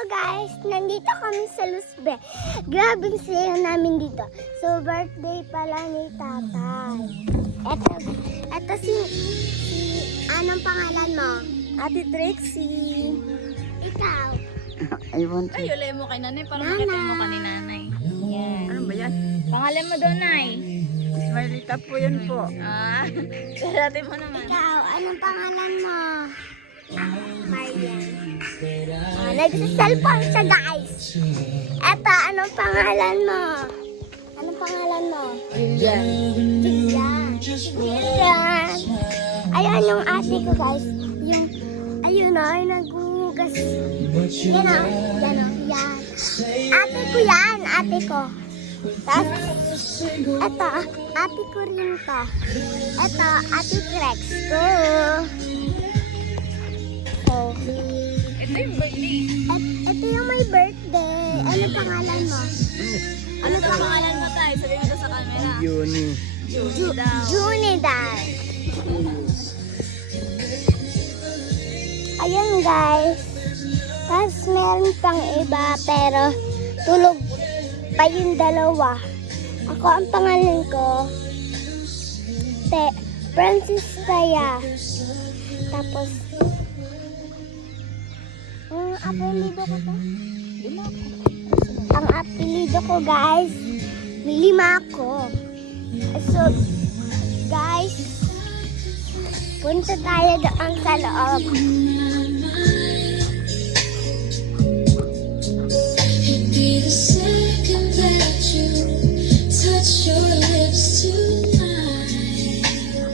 Hello guys! Nandito kami sa Luzbe. Grabe saya namin dito. So, birthday pala ni tatay. Eto si anong pangalan mo? Ate Trixie. Ikaw? I want to. Ay, ulay mo kay nanay. Parang Nanay. nakita mo ka ni nanay. Yan. Ano ba yan? Pangalan mo doon, nay. Ismailita po yan po. Ah, dati mo naman. Ikaw, anong pangalan mo? Marian. Nagsiselfone siya guys. Eto, anong pangalan mo? Anong pangalan mo? Yan. Jillian. Ayan yung ate ko guys. Yung, ayun o, naghuhugas. Yan o, yan o, yan. Ate ko yan, ate ko. Tapos, eto, ate ko rin to. Eto, ate Trex ko. So, Ito yung birthday. ito yung my birthday. Ano pangalan mo? Ano daw pangalan mo, tay? Sabi mo to sa camera. Yuni. Julie daw. Junidad. Ayun guys. Tapos meron pang iba pero tulog pa yung dalawa. Ako ang pangalan ko. Francis Taya. Tapos ang apelido ko to? Ang apelido ko guys, Lima ko. So, guys, punta tayo doon sa loob.